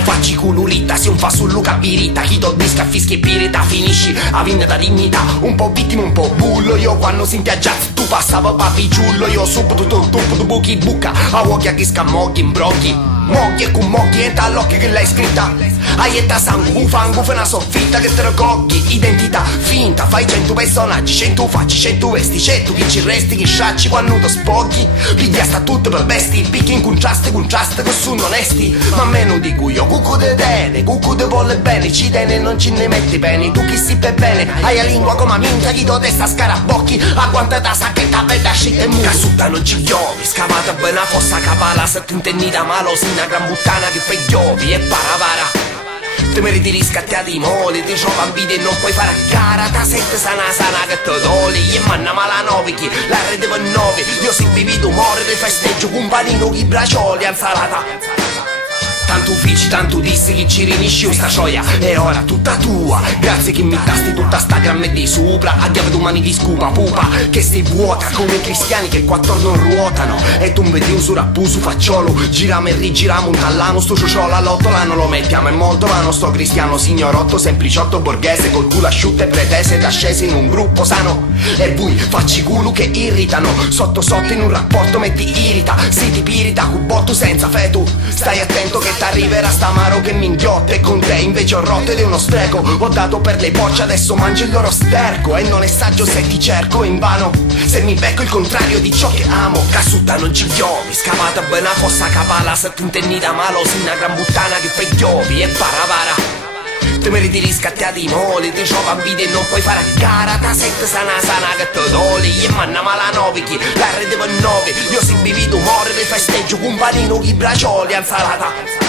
Non facci culurita, se un fa sul Luca birita. Chi do disca fischi e pirita, finisci a vinna da dignità. Un po' vittima, un po' bullo. Io quando senti a jazz, tu passavo papi giullo. Io supo tutto il tupo, tu buchi buca. A uocchi a chi scamocchi, imbrocchi. Mocchi e con mocchi e all'occhio che l'hai scritta. Aietta sangue, fango, fa una soffitta che te lo cocchi. Identità finta, fai 100 personaggi, 100 facci, 100 vesti. 100 chi ci resti, chi sciacci quando ti spocchi. Piglia sta tutto per vesti, picchi in contraste che sono onesti. Ma meno di cui io, cucco de tene, cucco de volle bene. Ci tene non ci ne metti bene, tu chi si per bene. Hai la lingua come minchia, chi do testa scarabocchi. A quanta ta sacchetta per da scitta e mu. Casutta non ci chiovi, scavata bene una fossa cavala. Se tu intendita malosina, gran buttana che fai chiovi e paravara. Te meriti riscattati i moli, ti ciò bambini e non puoi fare a gara. Ta sette sana che te doli, e manna mala nove chi la rete per nove. Io si vivi d'umore, ti festeggio con panino, chi bracioli, insalata. Tanto uffici, tanto dissi chi ci rinisci sta gioia è ora tutta tua. Grazie che mi tasti tutta sta gramma di sopra. A diavolo domani di scupa pupa che stai vuota come i cristiani che qua attorno ruotano. E tu mi vedi un surappuso facciolo. Giriamo e rigiriamo un tallano. Sto ciociola all'ottola non lo mettiamo è molto vano. Sto cristiano signorotto sempliciotto borghese col culo asciutto e pretese ed ascesi in un gruppo sano. E voi facci culo che irritano. Sotto sotto in un rapporto metti irita. Si ti pirita cubotto senza fetu. Stai attento che t'arriverà stamaro che mi inghiotte. E con te invece ho rotto ed è uno spreco. Ho dato per le bocce adesso mangio il loro sterco. E non è saggio se ti cerco in vano. Se mi becco il contrario di ciò che amo. Casutta non ci chiovi, scavata bene una fossa cavala. Se tu intendi da malo si una gran buttana che fai chiovi e paravara. Te meriti riscattati i moli, ti ciò bambini e non puoi fare a gara. Ta sette sana che te doli, e manna mala nove chi la rete per nove. Io si vivi d'umore, ti festeggio con panino, chi bracioli, insalata.